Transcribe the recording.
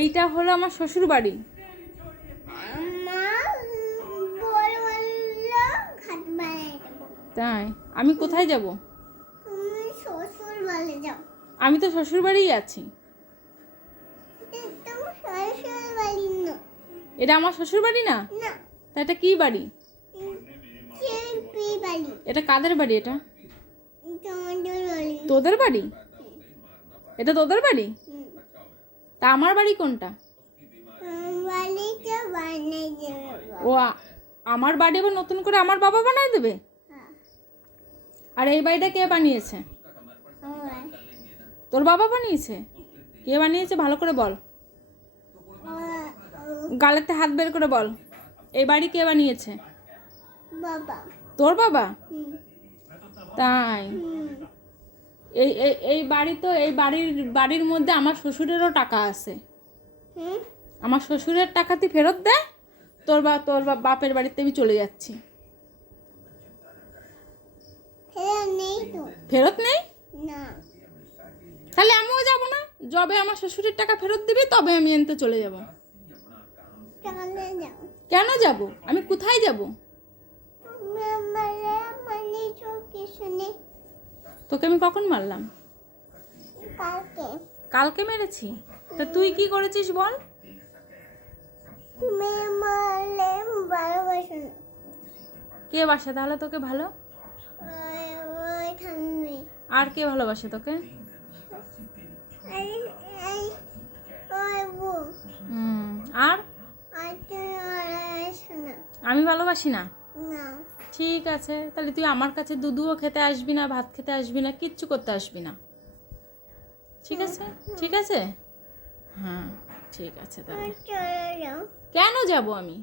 এইটা হলো আমার শ্বশুর বাড়ি। তাই আমি কোথায় যাব? আমি তো শ্বশুর বাড়িই আছি। এটা আমার শ্বশুর বাড়ি না? তা এটা কি বাড়ি? এটা কাদের বাড়ি? এটা তোদের বাড়ি? এটা তোদের বাড়ি? তা আমার বাড়ি কোনটা? ও আমার বাড়ি আবার নতুন করে আমার বাবা বানায় দেবে? আর এই বাড়িটা কে বানিয়েছে? তোর বাবা বানিয়েছে? কে বানিয়েছে ভালো করে বল, গালেতে হাত বের করে বল। এই বাড়ি কে বানিয়েছে? বাবা। তোর বাবা? তাই এই এই বাড়ি তো এই বাড়ির মধ্যে আমার শ্বশুরেরও টাকা আছে। আমার শ্বশুরের টাকা তুই ফেরত দে, তোর বাপের বাড়িতে আমি চলে যাচ্ছি। ফেরত নেই? তাহলে আমিও যাব না। যবে আমার শ্বশুরের টাকা ফেরত দিবি তবে আমি এনতে চলে যাব। কেন যাব? আমি কোথায় যাব? তোকে আমি কখন মারলাম? কালকে মেরেছি? তা তুই কি করেছিস বল? কে বাসে তাহলে তোকে ভালো? আর কে ভালোবাসে তোকে? আর আমি ভালোবাসি না? ঠিক আছে, তাহলে তুই আমার কাছে দুধুও খেতে আসবি না, ভাত খেতে আসবি না, কিচ্ছু করতে আসবি না। ঠিক আছে? ঠিক আছে, হ্যাঁ ঠিক আছে। তাহলে কেন যাব আমি?